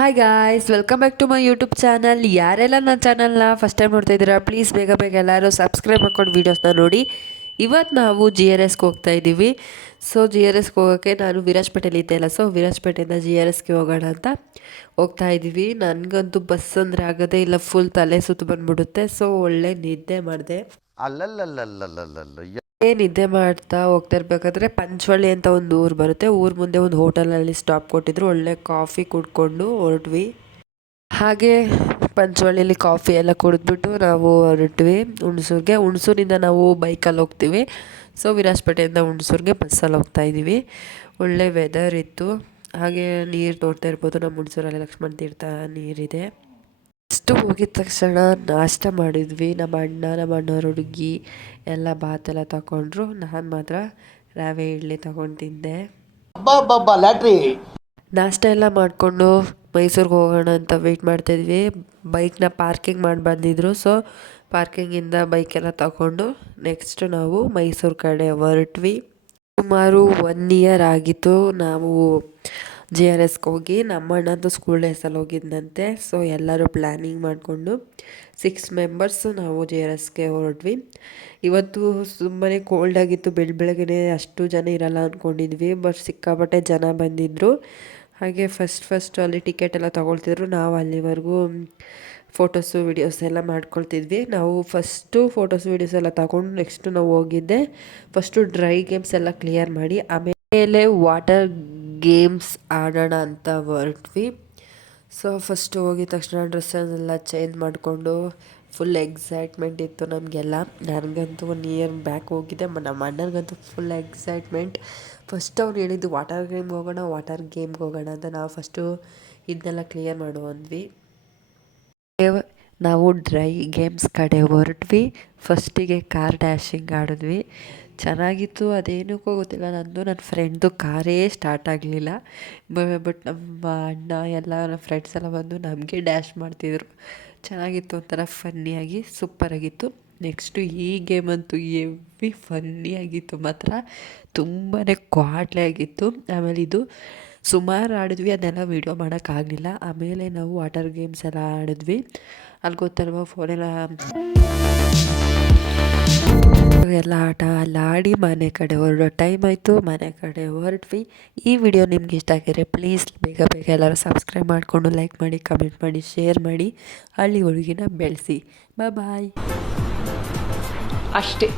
Hi guys, welcome back to my YouTube channel. ಯಾರೆಲ್ಲ ನನ್ನ ಚಾನಲ್ನ ಫಸ್ಟ್ ಟೈಮ್ ನೋಡ್ತಾ ಇದ್ದೀರಾ, ಪ್ಲೀಸ್ ಬೇಗ ಬೇಗ ಎಲ್ಲರೂ ಸಬ್ಸ್ಕ್ರೈಬ್ ಮಾಡ್ಕೊಂಡು ವೀಡಿಯೋಸ್ನ ನೋಡಿ. ಇವತ್ತು ನಾವು GRSಗೆ ಹೋಗ್ತಾ ಇದ್ದೀವಿ. ಸೊ GRSಗೆ ಹೋಗೋಕ್ಕೆ ನಾನು ವಿರಾಜಪೇಟೆಯಲ್ಲಿ ಇದ್ದೆ ಅಲ್ಲ, ಸೊ ವಿರಾಜಪೇಟೆಯಿಂದ GRSಗೆ ಹೋಗೋಣ ಅಂತ ಹೋಗ್ತಾ ಇದ್ದೀವಿ. ನನಗಂತೂ ಬಸ್ ಅಂದರೆ ಆಗೋದೇ ಇಲ್ಲ, ಫುಲ್ ತಲೆ ಸುತ್ತು ಬಂದ್ಬಿಡುತ್ತೆ. ಸೊ ಒಳ್ಳೆ ನಿದ್ದೆ ಮಾಡಿದೆ. ನಿದ್ದೆ ಮಾಡ್ತಾ ಹೋಗ್ತಾ ಇರಬೇಕಾದ್ರೆ ಪಂಚವಳ್ಳಿ ಅಂತ ಒಂದು ಊರು ಬರುತ್ತೆ. ಊರ ಮುಂದೆ ಒಂದು ಹೋಟೆಲಲ್ಲಿ ಸ್ಟಾಪ್ ಕೊಟ್ಟಿದ್ರು. ಒಳ್ಳೆ ಕಾಫಿ ಕುಡ್ಕೊಂಡು ಹೊರಟ್ವಿ. ಹಾಗೆ ಪಂಚವಳ್ಳಿಯಲ್ಲಿ ಕಾಫಿ ಎಲ್ಲ ಕುಡಿದ್ಬಿಟ್ಟು ನಾವು ಹೊರಟ್ವಿ ಹುಣಸೂರಿಗೆ. ಹುಣಸೂರಿಂದ ನಾವು ಬೈಕಲ್ಲಿ ಹೋಗ್ತೀವಿ. ಸೊ ವಿರಾಜಪೇಟೆಯಿಂದ ಹುಣಸೂರಿಗೆ ಬಸ್ಸಲ್ಲಿ ಹೋಗ್ತಾ ಇದ್ದೀವಿ. ಒಳ್ಳೆ ವೆದರ್ ಇತ್ತು. ಹಾಗೆ ನೀರು ನೋಡ್ತಾ ಇರ್ಬೋದು, ನಮ್ಮ ಹುಣಸೂರಲ್ಲಿ ಲಕ್ಷ್ಮಣ ತೀರ್ಥ ನೀರಿದೆ. ಫಸ್ಟು ಹೋಗಿದ ತಕ್ಷಣ ನಾಷ್ಟ ಮಾಡಿದ್ವಿ. ನಮ್ಮ ಅಣ್ಣವ್ರ ಹುಡುಗಿ ಎಲ್ಲ ಬಾತೆಲ್ಲ ತಗೊಂಡ್ರು. ನಾನು ಮಾತ್ರ ರವೆ ಇಡ್ಲಿ ತಗೊಂಡು ತಿಂದೆ. ನಾಷ್ಟ ಎಲ್ಲ ಮಾಡಿಕೊಂಡು ಮೈಸೂರಿಗೆ ಹೋಗೋಣ ಅಂತ ವೆಯ್ಟ್ ಮಾಡ್ತಾಯಿದ್ವಿ. ಬೈಕ್ನ ಪಾರ್ಕಿಂಗ್ ಮಾಡಿ ಬಂದಿದ್ರು. ಸೊ ಪಾರ್ಕಿಂಗಿಂದ ಬೈಕೆಲ್ಲ ತಗೊಂಡು ನೆಕ್ಸ್ಟ್ ನಾವು ಮೈಸೂರು ಕಡೆ ಹೊರಟ್ವಿ. ಸುಮಾರು 1 ಇಯರ್ ಆಗಿತ್ತು ನಾವು GRSಗೆ ಹೋಗಿ. ನಮ್ಮ ಅಣ್ಣಂದು ಸ್ಕೂಲ್ ಡೇಸಲ್ಲಿ ಹೋಗಿದ್ದಂತೆ. ಸೊ ಎಲ್ಲರೂ ಪ್ಲ್ಯಾನಿಂಗ್ ಮಾಡಿಕೊಂಡು 6 ಮೆಂಬರ್ಸ್ ನಾವು GRSಗೆ ಹೊರಟ್ವಿ. ಇವತ್ತು ತುಂಬಾ ಕೋಲ್ಡ್ ಆಗಿತ್ತು. ಬೆಳಗ್ಗೆ ಅಷ್ಟು ಜನ ಇರಲ್ಲ ಅಂದ್ಕೊಂಡಿದ್ವಿ, ಬಟ್ ಸಿಕ್ಕಾಪಟ್ಟೆ ಜನ ಬಂದಿದ್ದರು. ಹಾಗೆ ಫಸ್ಟ್ ಅಲ್ಲಿ ಟಿಕೆಟ್ ಎಲ್ಲ ತೊಗೊಳ್ತಿದ್ರು. ನಾವು ಅಲ್ಲಿವರೆಗೂ ಫೋಟೋಸು ವಿಡಿಯೋಸ್ ಎಲ್ಲ ಮಾಡ್ಕೊಳ್ತಿದ್ವಿ. ನಾವು ಫಸ್ಟು ಫೋಟೋಸ್ ವಿಡಿಯೋಸ್ ಎಲ್ಲ ತಗೊಂಡು ನೆಕ್ಸ್ಟು ನಾವು ಹೋಗಿದ್ದೆ ಫಸ್ಟು ಡ್ರೈ ಗೇಮ್ಸ್ ಎಲ್ಲ ಕ್ಲಿಯರ್ ಮಾಡಿ ಆಮೇಲೆ ವಾಟರ್ ಗೇಮ್ಸ್ ಆಡೋಣ ಅಂತ ಹೊರಟ್ವಿ. ಸೊ ಫಸ್ಟು ಹೋಗಿದ ತಕ್ಷಣ ಡ್ರೆಸ್ಸನ್ನೆಲ್ಲ ಚೇಂಜ್ ಮಾಡಿಕೊಂಡು ಫುಲ್ ಎಕ್ಸೈಟ್ಮೆಂಟ್ ಇತ್ತು ನಮಗೆಲ್ಲ. ನನಗಂತೂ 1 ಇಯರ್ ಬ್ಯಾಕ್ ಹೋಗಿದ್ದೆ, ನಮ್ಮ ಅಣ್ಣನಿಗಂತೂ ಫುಲ್ ಎಕ್ಸೈಟ್ಮೆಂಟ್. ಫಸ್ಟ್ ಅವ್ರು ಹೇಳಿದ್ದು ವಾಟರ್ ಗೇಮ್ಗೆ ಹೋಗೋಣ ಅಂತ. ನಾವು ಫಸ್ಟು ಇದನ್ನೆಲ್ಲ ಕ್ಲಿಯರ್ ಮಾಡುವಂದ್ವಿ. ನಾವು ಡ್ರೈ ಗೇಮ್ಸ್ ಕಡೆ ಹೊರಟ್ವಿ. ಫಸ್ಟಿಗೆ ಕಾರ್ ಡ್ಯಾಶಿಂಗ್ ಆಡಿದ್ವಿ. ಚೆನ್ನಾಗಿತ್ತು. ಅದೇನಕ್ಕೂ ಗೊತ್ತಿಲ್ಲ, ನನ್ನ ಫ್ರೆಂಡ್ದು ಕಾರೇ ಸ್ಟಾರ್ಟ್ ಆಗಲಿಲ್ಲ. ಬಟ್ ನಮ್ಮ ಅಣ್ಣ ಎಲ್ಲ ನನ್ನ ಫ್ರೆಂಡ್ಸ್ ಎಲ್ಲ ಬಂದು ನಮಗೆ ಡ್ಯಾಶ್ ಮಾಡ್ತಿದ್ರು. ಚೆನ್ನಾಗಿತ್ತು, ಒಂಥರ ಫನ್ನಿಯಾಗಿ ಸೂಪರಾಗಿತ್ತು. ನೆಕ್ಸ್ಟು ಈ ಗೇಮ್ ಅಂತೂ ಎವ್ವಿ ಫನ್ನಿಯಾಗಿತ್ತು ಮಾತ್ರ, ತುಂಬಾ ಕ್ವಾಟ್ಲೆ ಆಗಿತ್ತು. ಆಮೇಲೆ ಇದು ಸುಮಾರು ಆಡಿದ್ವಿ, ಅದನ್ನೆಲ್ಲ ವೀಡಿಯೋ ಮಾಡೋಕ್ಕಾಗಲಿಲ್ಲ. ಆಮೇಲೆ ನಾವು ವಾಟರ್ ಗೇಮ್ಸ್ ಎಲ್ಲ ಆಡಿದ್ವಿ. ಅಲ್ಲಿ ಗೊತ್ತಲ್ವ ಫೋನೆಲ್ಲ ಎಲ್ಲ ಆಟ ಎಲ್ಲ ಆಡಿ ಮನೆ ಕಡೆ ಹೊರಡೋ ಟೈಮ್ ಆಯಿತು. ಮನೆ ಕಡೆ ಹೊರಟ್ವಿ. ಈ ವಿಡಿಯೋ ನಿಮ್ಗೆ ಇಷ್ಟ ಆಗಿದ್ರೆ ಪ್ಲೀಸ್ ಬೇಗ ಬೇಗ ಎಲ್ಲರೂ ಸಬ್ಸ್ಕ್ರೈಬ್ ಮಾಡಿಕೊಂಡು ಲೈಕ್ ಮಾಡಿ, ಕಮೆಂಟ್ ಮಾಡಿ, ಶೇರ್ ಮಾಡಿ. ಹಳ್ಳಿ ಹುಡುಗಿನ ಬೆಳೆಸಿ. ಬಾಯ್ ಅಷ್ಟೇ.